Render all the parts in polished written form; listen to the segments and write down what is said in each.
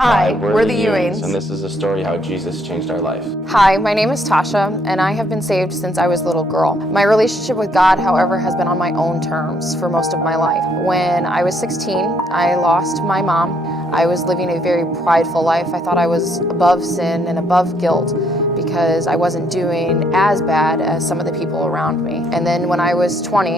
Hi, we're the YUNGK.O.R.I, and this is a story how Jesus changed our life. Hi, my name is Tasha, and I have been saved since I was a little girl. My relationship with God, however, has been on my own terms for most of my life. When I was 16, I lost my mom. I was living a very prideful life. I thought I was above sin and above guilt because I wasn't doing as bad as some of the people around me. And then when I was 20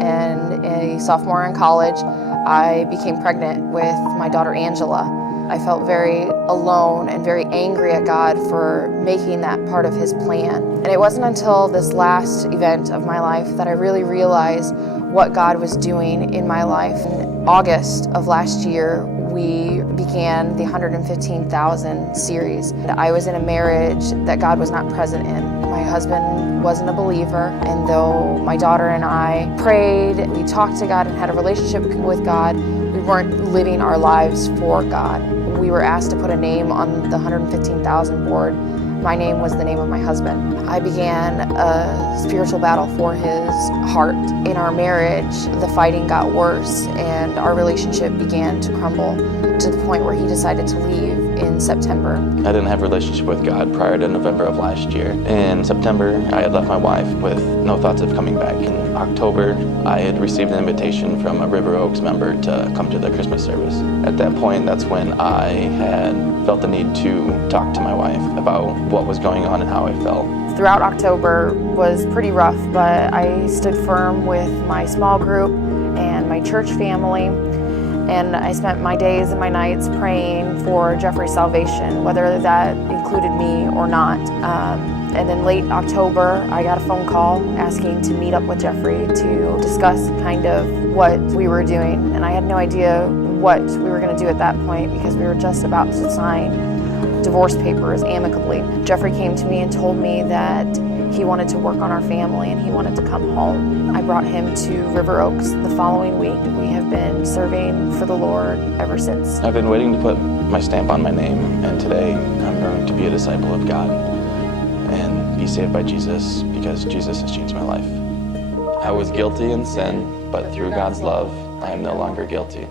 and a sophomore in college, I became pregnant with my daughter Angela. I felt very alone and very angry at God for making that part of His plan. And it wasn't until this last event of my life that I really realized what God was doing in my life. In August of last year, we began the 115,000 series. I was in a marriage that God was not present in. My husband wasn't a believer, and though my daughter and I prayed, we talked to God and had a relationship with God, we weren't living our lives for God. We were asked to put a name on the 115,000 board. My name was the name of my husband. I began a spiritual battle for his heart. In our marriage, the fighting got worse and our relationship began to crumble to the point where he decided to leave in September. I didn't have a relationship with God prior to November of last year. In September, I had left my wife with no thoughts of coming back. In October, I had received an invitation from a River Oaks member to come to the Christmas service. At that point, that's when I had felt the need to talk to my wife about what was going on and how I felt. Throughout October was pretty rough, but I stood firm with my small group and my church family, and I spent my days and my nights praying for Jeffery's salvation, whether that included me or not. And then late October, I got a phone call asking to meet up with Jeffrey to discuss kind of what we were doing, and I had no idea what we were going to do at that point because we were just about to sign divorce papers amicably. Jeffrey came to me and told me that he wanted to work on our family and he wanted to come home. I brought him to River Oaks the following week. We have been serving for the Lord ever since. I've been waiting to put my stamp on my name, and today I'm going to be a disciple of God and be saved by Jesus because Jesus has changed my life. I was guilty in sin, but through God's love, I am no longer guilty.